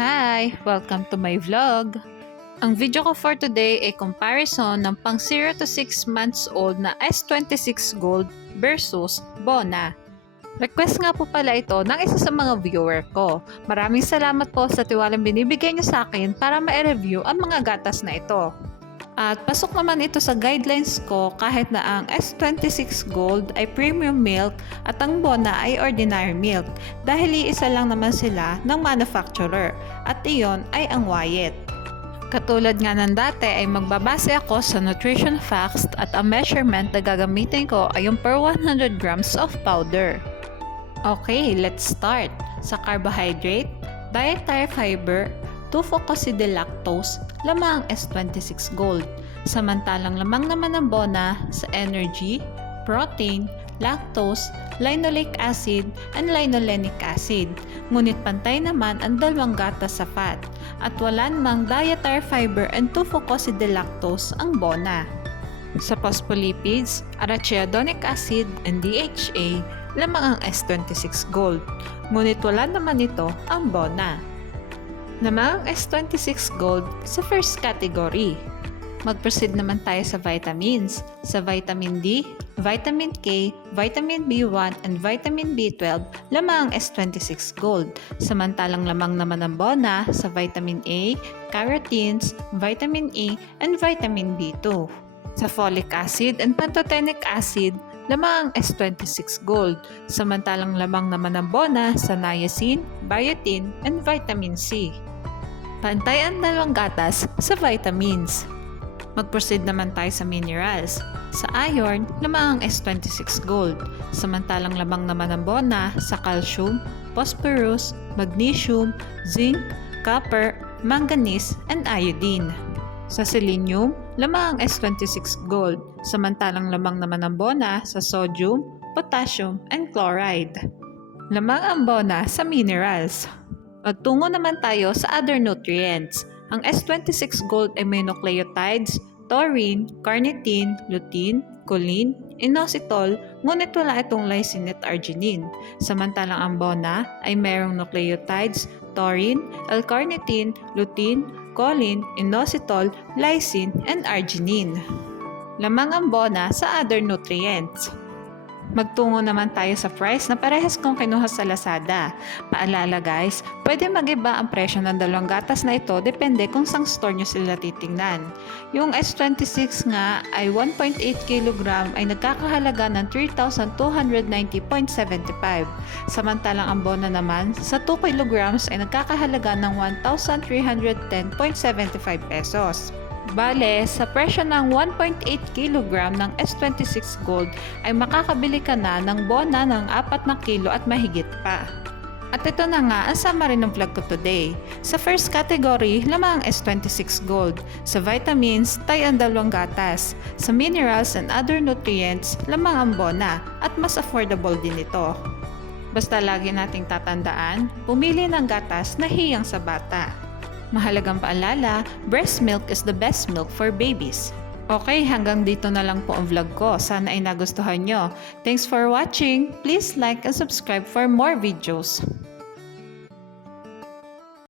Hi! Welcome to my vlog! Ang video ko for today ay comparison ng pang 0 to 6 months old na S26 Gold versus Bona. Request nga po pala ito ng isa sa mga viewer ko. Maraming salamat po sa tiwalang binibigay niyo sa akin para ma-review ang mga gatas na ito. At pasok naman ito sa guidelines ko kahit na ang S26 Gold ay premium milk at ang Bona ay ordinary milk dahil iisa lang naman sila ng manufacturer at iyon ay ang Wyeth. Katulad nga ng dati ay magbabase ako sa nutrition facts at ang measurement na gagamitin ko ay yung per 100 grams of powder. Okay, let's start. Sa carbohydrate, dietary fiber, 2-fucosidilactose, lamang ang S26 Gold. Samantalang lamang naman ng Bona sa energy, protein, lactose, linoleic acid, and linolenic acid. Ngunit pantay naman ang dalawang gatas sa fat. At wala namang dietary fiber and 2-fucosidilactose ang Bona. Sa phospholipids, arachidonic acid, and DHA, lamang ang S26 Gold. Ngunit wala naman ito ang Bona. Namang S26 Gold sa first category. Mag-proceed naman tayo sa vitamins. Sa vitamin D, vitamin K, vitamin B1, and vitamin B12, lamang ang S26 Gold. Samantalang lamang naman ang Bona sa vitamin A, carotenes, vitamin E, and vitamin B2. Sa folic acid and pantothenic acid, lamang ang S26 Gold. Samantalang lamang naman ang Bona sa niacin, biotin, and vitamin C. Pantay ang dalawang gatas sa vitamins. Mag-proceed naman tayo sa minerals. Sa iron, lamang ang S26 Gold. Samantalang lamang naman ang Bona sa calcium, phosphorus, magnesium, zinc, copper, manganese, and iodine. Sa selenium, lamang ang S26 Gold. Samantalang lamang naman ang Bona sa sodium, potassium, and chloride. Lamang ang Bona sa minerals. Magtungo naman tayo sa other nutrients. Ang S26 Gold ay may nucleotides, taurine, carnitine, lutein, choline, inositol, ngunit wala itong lysine at arginine. Samantalang ang Bona ay mayroong nucleotides, taurine, L-carnitine, lutein, choline, inositol, lysine, and arginine. Lamang ang Bona sa other nutrients. Magtungo naman tayo sa price na parehas kong kinuha sa Lazada. Paalala guys, pwede mag-iba ang presyo ng dalawang gatas na ito depende kung sang store nyo sila titingnan. Yung S26 nga ay 1.8 kg ay nagkakahalaga ng 3,290.75. Samantalang ang Bona naman sa 2 kg ay nagkakahalaga ng 1,310.75 pesos. Bale, sa presyo ng 1.8 kg ng S26 Gold ay makakabili ka na ng Bona ng 4 na kilo at mahigit pa. At ito na nga ang summary ng vlog ko today. Sa first category, lamang ang S26 Gold. Sa vitamins, tayo ang dalawang gatas. Sa minerals and other nutrients, lamang ang Bona at mas affordable din ito. Basta lagi nating tatandaan, pumili ng gatas na hiyang sa bata. Mahalagang paalala, breast milk is the best milk for babies. Okay, hanggang dito na lang po ang vlog ko. Sana ay nagustuhan nyo. Thanks for watching. Please like and subscribe for more videos.